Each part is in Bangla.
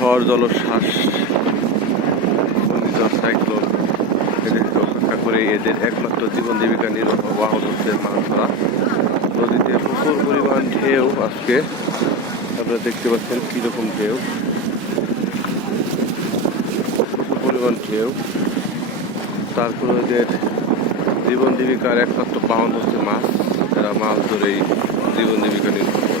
ঝড়, জলোচ্ছ্বাস, ঘূর্ণিঝড়, সাইক্লোন এদেরকে উপেক্ষা করে এদের একমাত্র জীবন জীবিকা নির্বাহ হচ্ছে মাছ ধরা নদীতে প্রচুর পরিমাণ ঢেউ আজকে। আপনারা দেখতে পাচ্ছেন কীরকম ঢেউ। প্রচুর পরিমাণ ঢেউ। তারপরে এদের জীবন জীবিকার একমাত্র পাওয়ান হচ্ছে মাছ। তারা মাছ ধরেই জীবন জীবিকা নির্বাহ করে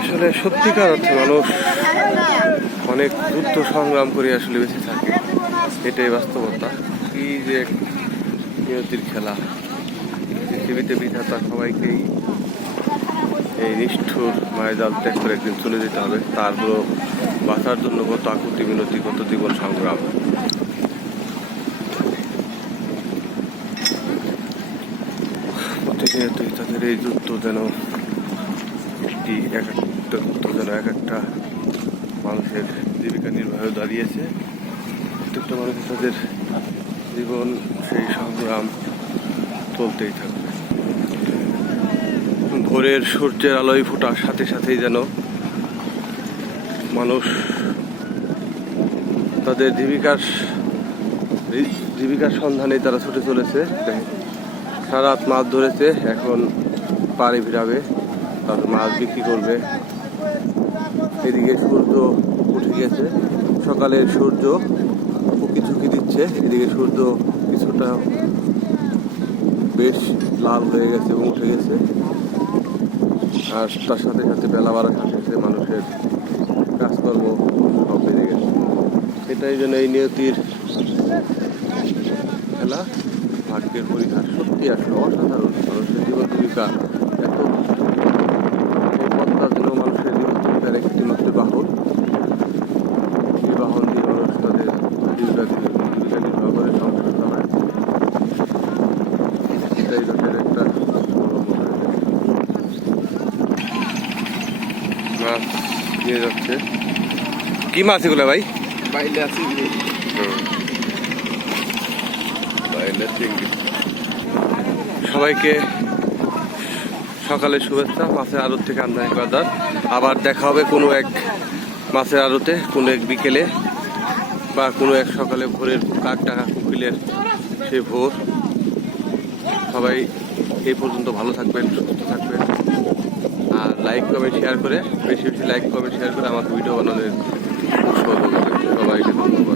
আসলে সত্যিকার অর্থে মানুষ অনেক যুদ্ধ সংগ্রাম করে আসলে বেঁচে থাকে। এটাই বাস্তবতা। কি যে নিয়তির খেলা। পৃথিবীতে বিধাতা সবাইকেই এই নিষ্ঠুর মায়াজাল ত্যাগ করে একদিন চলে যেতে হবে। তারপরও বাঁচার জন্য কত আকুতি, মিনতি, কত জীবন সংগ্রাম। প্রতিনিয়তই তাদের এই যুদ্ধ যেন একটি এক একটা যুদ্ধ যেন এক একটা মানুষের জীবিকা নির্বাহে দাঁড়িয়েছে। প্রত্যেকটা মানুষের তাদের জীবন সেই সংগ্রাম চলতেই থাকবে। ভোরের সূর্যের আলোয় ফোটার সাথে সাথেই যেন মানুষ তাদের জীবিকার জীবিকার সন্ধানে তারা ছুটে চলেছে। সারা রাত মাছ ধরেছে, এখন পাড়ে ভিড়াবে তারপর মাছ বিক্রি করবে। এদিকে সূর্য উঠে গেছে, সকালে সূর্য উকি ঝুঁকি দিচ্ছে, এদিকে সূর্য কিছুটা বেশ লাল হয়ে গেছে এবং উঠে গেছে। আর তার সাথে সাথে বেলা বাড়ার সাথে সাথে মানুষের কাজকর্ম সব বেড়ে গেছে। এটাই যেন এই নিয়তির খেলা। ভাগ্যের পরীক্ষা সত্যি আসলে অসাধারণ মানুষের জীবন জীবিকা এত পথটা যেন মানুষের জীবন জীবিকার একটি মাত্র বাহন। এই বাহন দিয়ে মানুষ তাদের জীবিকা জীবিকা নির্বাহ করে সংসার চালায়। এটাই একটা মাছ নিয়ে যাচ্ছে। কি মাছ এগুলো ভাই? বাইলে আছে। বাইলে চিংড়ি। সবাইকে সকালে শুভেচ্ছা, মাছের আড়ত থেকে আমদানি বাজার। আবার দেখা হবে কোনো এক মাছের আড়তে, কোনো এক বিকেলে বা কোনো এক সকালে ভোরের কাক টাকা কুকিলের সে ভোর। সবাই এই পর্যন্ত ভালো থাকবেন, সুস্থ থাকবেন। আর লাইক কমেন্ট শেয়ার করে, বেশি বেশি লাইক কমেন্ট শেয়ার করে আমাকে ভিডিও বানানোর সবাইকে ধন্যবাদ।